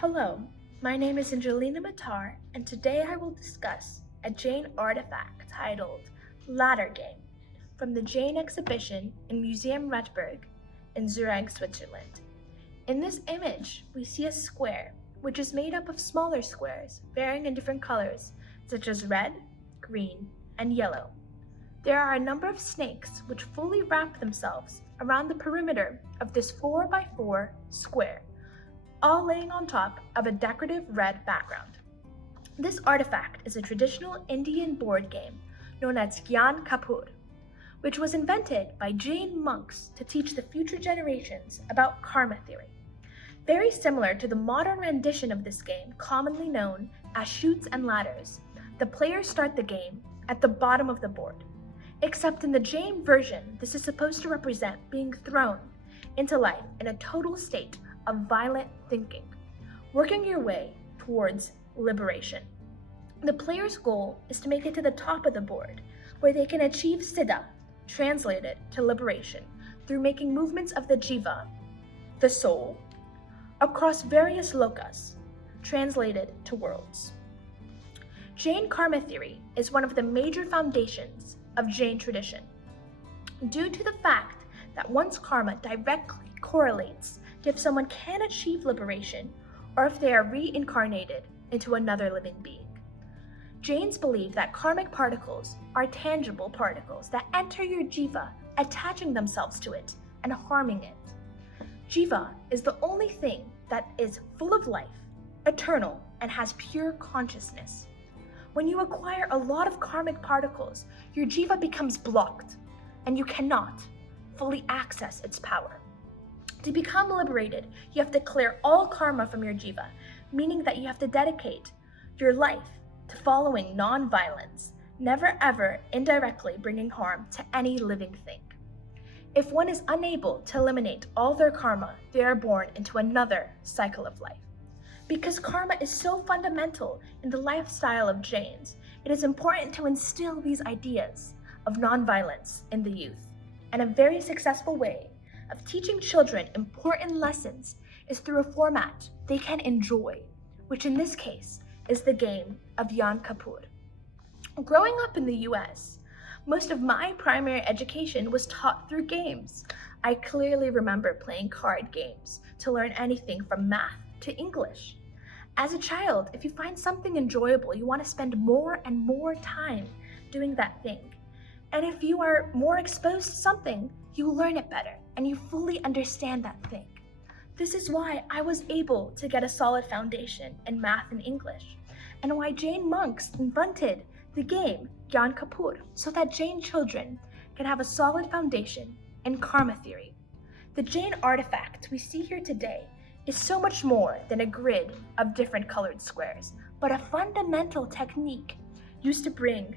Hello, my name is Angelina Matar, and today I will discuss a Jain artifact titled Ladder Game from the Jain exhibition in Museum Rietberg in Zurich, Switzerland. In this image, we see a square, which is made up of smaller squares varying in different colors, such as red, green, and yellow. There are a number of snakes which fully wrap themselves around the perimeter of this 4x4 square, all laying on top of a decorative red background. This artifact is a traditional Indian board game known as Jain, which was invented by Jain monks to teach the future generations about karma theory. Very similar to the modern rendition of this game, commonly known as Chutes and Ladders, the players start the game at the bottom of the board. Except in the Jain version, this is supposed to represent being thrown into life in a total state of violent thinking, working your way towards liberation. The player's goal is to make it to the top of the board, where they can achieve siddha, translated to liberation, through making movements of the jiva, the soul, across various lokas, translated to worlds. Jain karma theory is one of the major foundations of Jain tradition, due to the fact that one's karma directly correlates to if someone can achieve liberation or if they are reincarnated into another living being. Jains believe that karmic particles are tangible particles that enter your jiva, attaching themselves to it and harming it. Jiva is the only thing that is full of life, eternal, and has pure consciousness. When you acquire a lot of karmic particles, your jiva becomes blocked, and you cannot fully access its power. To become liberated, you have to clear all karma from your jiva, meaning that you have to dedicate your life to following non-violence, never ever indirectly bringing harm to any living thing. If one is unable to eliminate all their karma, they are born into another cycle of life. Because karma is so fundamental in the lifestyle of Jains, it is important to instill these ideas of non-violence in the youth. And a very successful way of teaching children important lessons is through a format they can enjoy, which in this case is the game of Jain. Growing up in the US, most of my primary education was taught through games. I clearly remember playing card games to learn anything from math to English. As a child, if you find something enjoyable, you want to spend more and more time doing that thing. And if you are more exposed to something, you learn it better and you fully understand that thing. This is why I was able to get a solid foundation in math and English, and why Jain monks invented the game Jain, so that Jain children can have a solid foundation in karma theory. The Jain artifact we see here today is so much more than a grid of different colored squares, but a fundamental technique used to bring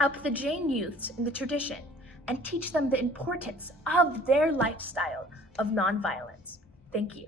up the Jain youths in the tradition and teach them the importance of their lifestyle of nonviolence. Thank you.